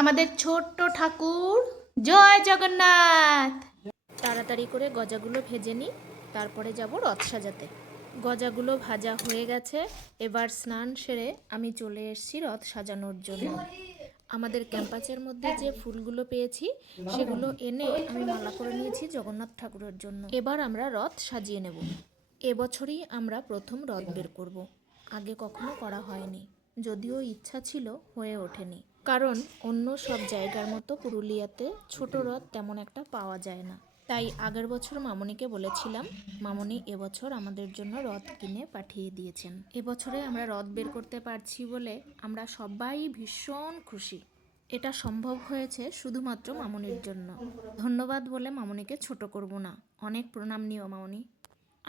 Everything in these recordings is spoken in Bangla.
আমাদের ছোট্ট ঠাকুর, জয় জগন্নাথ। তাড়াতাড়ি করে গজাগুলো ভেজে নিই, তারপরে যাব রথ সাজাতে। গজাগুলো ভাজা হয়ে গেছে, এবার স্নান সেরে আমি চলে এসেছি রথ সাজানোর জন্য। আমাদের ক্যাম্পাসের মধ্যে যে ফুলগুলো পেয়েছি সেগুলো এনে আমি মালা করে নিয়েছি জগন্নাথ ঠাকুরের জন্য। এবার আমরা রথ সাজিয়ে নেব। এবছরই আমরা প্রথম রথ বের করব, আগে কখনো করা হয়নি, যদিও ইচ্ছা ছিল, হয়ে ওঠেনি। কারণ অন্য সব জায়গার মতো পুরুলিয়াতে ছোট রথ তেমন একটা পাওয়া যায় না। তাই আগের বছর মামনিকে বলেছিলাম, মামনি এবছর আমাদের জন্য রথ কিনে পাঠিয়ে দিয়েছেন। এবছরে আমরা রথ বের করতে পারছি বলে আমরা সবাই ভীষণ খুশি। এটা সম্ভব হয়েছে শুধুমাত্র মামনির জন্য। ধন্যবাদ বলে মামনিকে ছোট করব না, অনেক প্রণাম নিও মামনি।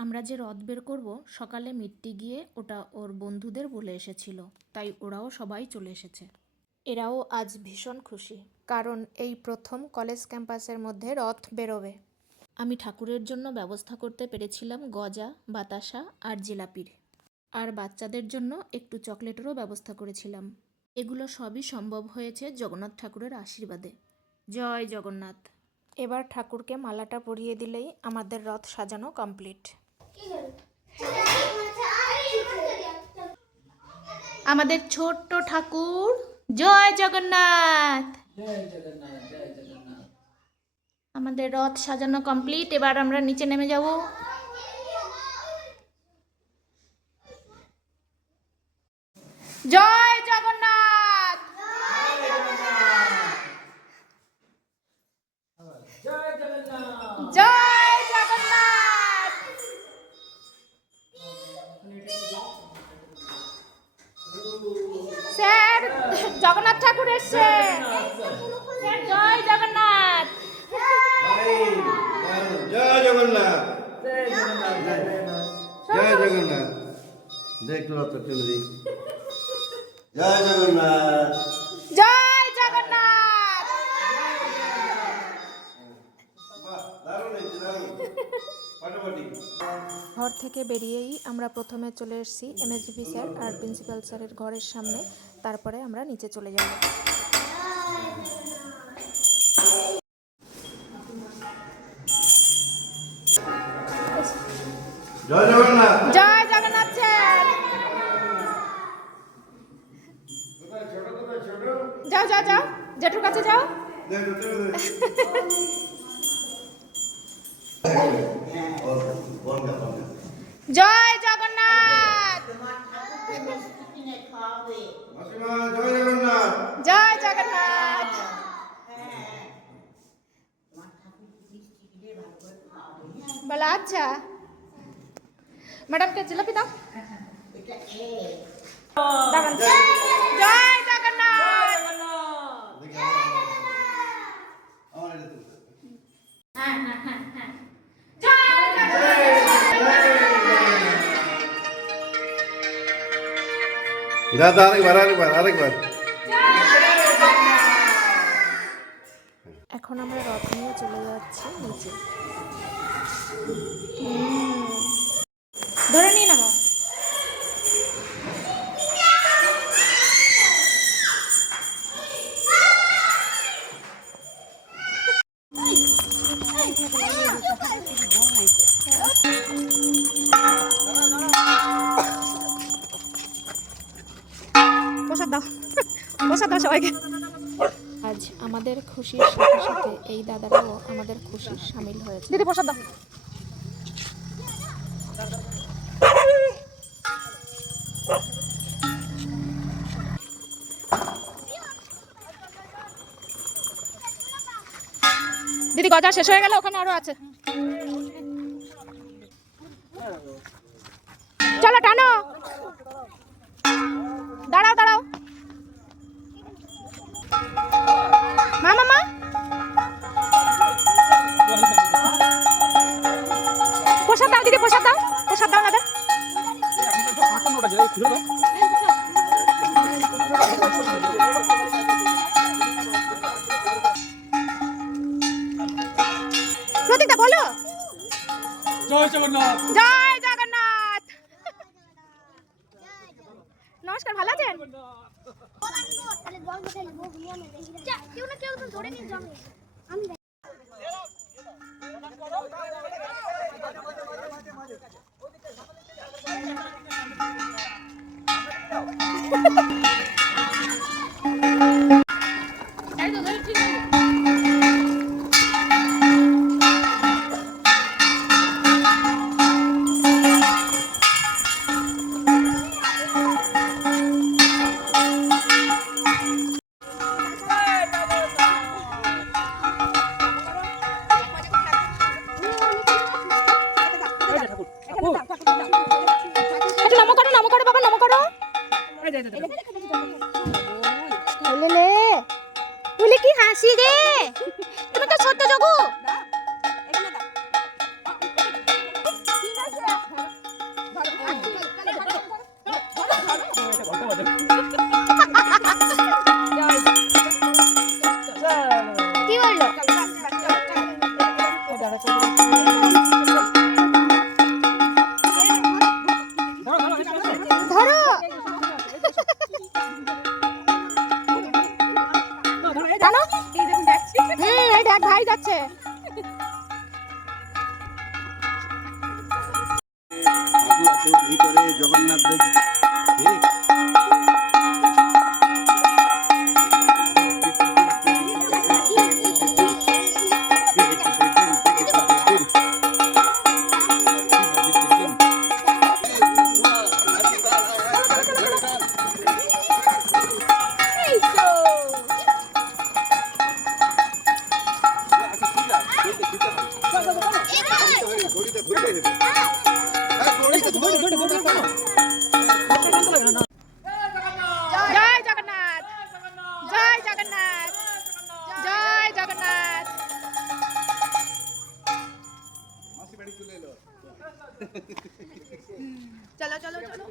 আমরা যে রথ বের করব সকালে মিট্টি গিয়ে ওটা ওর বন্ধুদের বলে এসেছিল, তাই ওরাও সবাই চলে এসেছে। এরাও আজ ভীষণ খুশি, কারণ এই প্রথম কলেজ ক্যাম্পাসের মধ্যে রথ বেরোবে। আমি ঠাকুরের জন্য ব্যবস্থা করতে পেরেছিলাম গজা, বাতাসা আর জিলাপির, আর বাচ্চাদের জন্য একটু চকলেটেরও ব্যবস্থা করেছিলাম। এগুলো সবই সম্ভব হয়েছে জগন্নাথ ঠাকুরের আশীর্বাদে। জয় জগন্নাথ। এবার ঠাকুরকে মালাটা পরিয়ে দিলেই আমাদের রথ সাজানো কমপ্লিট। আমাদের ছোট্ট ঠাকুর, জয় জগন্নাথ। আমাদের রথ সাজানো কমপ্লিট, এবার আমরা নিচে নেমে যাব। জয় জগন্নাথ। জয় জগন্নাথ। স্যার, জগন্নাথ ঠাকুর এসছে। স্যার, জয় জগন্নাথ। জয় জগন্নাথ। জয় জগন্নাথ। দেখ রথ টেনে দিই। জয় জগন্নাথ। জয় জগন্নাথ। ঘর থেকে বেরিয়েই আমরা প্রথমে চলে এসেছি এমএসডিপি স্যার আর প্রিন্সিপাল স্যারের ঘরের সামনে, তারপরে আমরা নিচে চলে যাব। জয় জগন্নাথ। জয় জগন্নাথ স্যার। যাও যাও যাও, জেঠুর কাছে যাও। জয় জগন্নাথ। জয় জগন্নাথ। জয় জগন্নাথ। বলা আচ্ছা, ম্যাডামকে জিলাপি দাও। দাঁড়ান। জয় জগন্নাথ। হ্যাঁ হ্যাঁ হ্যাঁ হ্যাঁ। জয় দাদা আরেকবার। এখন আমরা রথ নিয়ে চলে যাচ্ছি নিচে। ধরে নিয়ে নাও। প্রসাদ দাও, প্রসাদ দাও সবাইকে। আজ আমাদের খুশির সাথে সাথে এই দাদারাও আমাদের খুশির সামিল হয়েছে। দিদি প্রসাদ দাও। দিদি গজা শেষ হয়ে গেল, ওখানে আরো আছে। চলো টানো। দাঁড়াও দাঁড়াও। মা মামা, প্রসাদ দাও দিদি, প্রসাদ দাও, প্রসাদ দাও দাদা। প্রতীকটা বলো। জয় জগন্নাথ। জয় জগন্নাথ। নমস্কার, ভালো আছেন? কেউ না কেউ তো ধরে নিয়ে যাবে আমি নমো করো বাবা নমো করো ওলেলে তুলে কি হাসি রে তুমি তো ছোট জগু কি বললো ধরো জানো এই দেখ ভাই যাচ্ছে ঠাকুর আছে ভিতরে জগন্নাথ দেব ঠিক জয় জগন্নাথ জয় জগন্নাথ জয় জগন্নাথ চলো চলো চলো